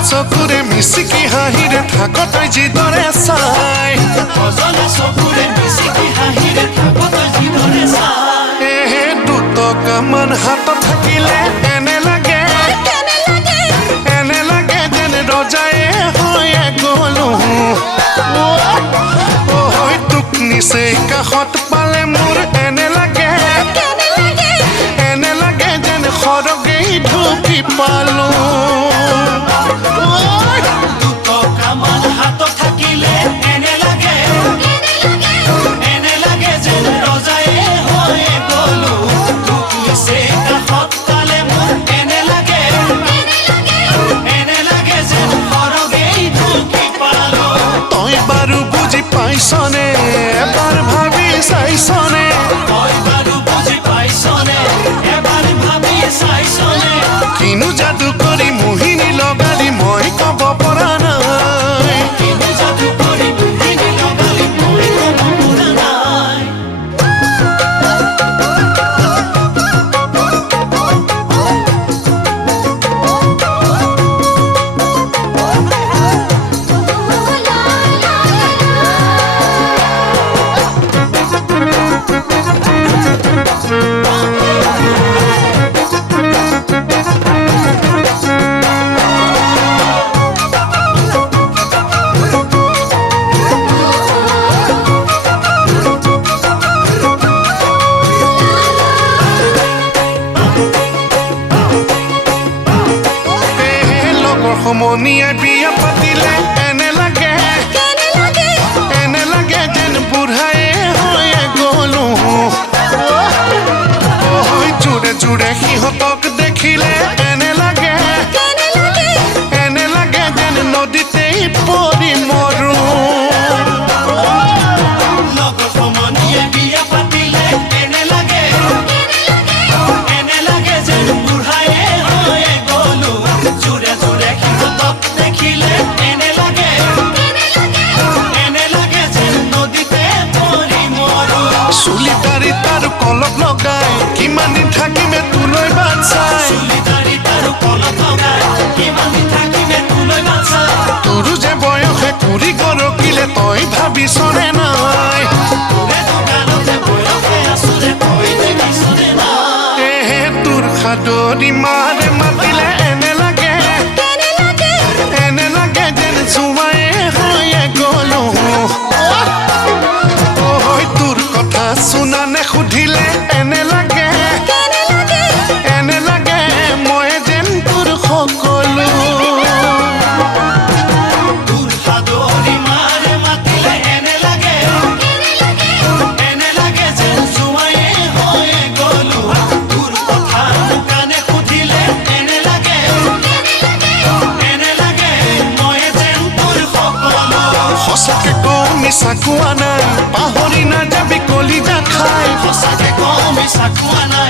চকুৰে মিচিকি হাঁহিৰে থাক তই যিদৰে চাই দুটকামান হাতত থাকিলে এনে লাগে যেন ৰজায়ে হৈয়ে গলো তোক নিচেই কাষত পালে মোৰ এনে লাগে যেন সৰগেই ঢুকি পালো পাইছনে এবাৰ ভাবি চাইছনে কিনো যাদু কৰি মোহিনী লগালি মই কব পৰা নাই সমনীয়াই বিয়া পাতিলে এনে লাগে যেন বুঢ়ায়ে হৈয়ে গলো জোৰে সিহঁতক দেখিলে এনে লাগে যেন নদীতেই পৰি মৰো তাৰ কলপ লগাই কিমান দিন থাকিমে তুলৈ বাট চাই তোৰো যে বয়সে কুৰি গৰকিলে তই ভাবিছনে নাই তোৰ সাদৰি মাৰে মাতিলে এনে লাগে যেন জুমায়ে হৈয়ে গলো তোৰ কথা শুনানে সুধিলে এনে লাগে মই যেন তোৰ সকলো সঁচাকে কওঁ মিছা কোৱা নাই পাহৰি নাযাবি কলিজা খাই সঁচাকে কওঁ মিছা কোৱা নাই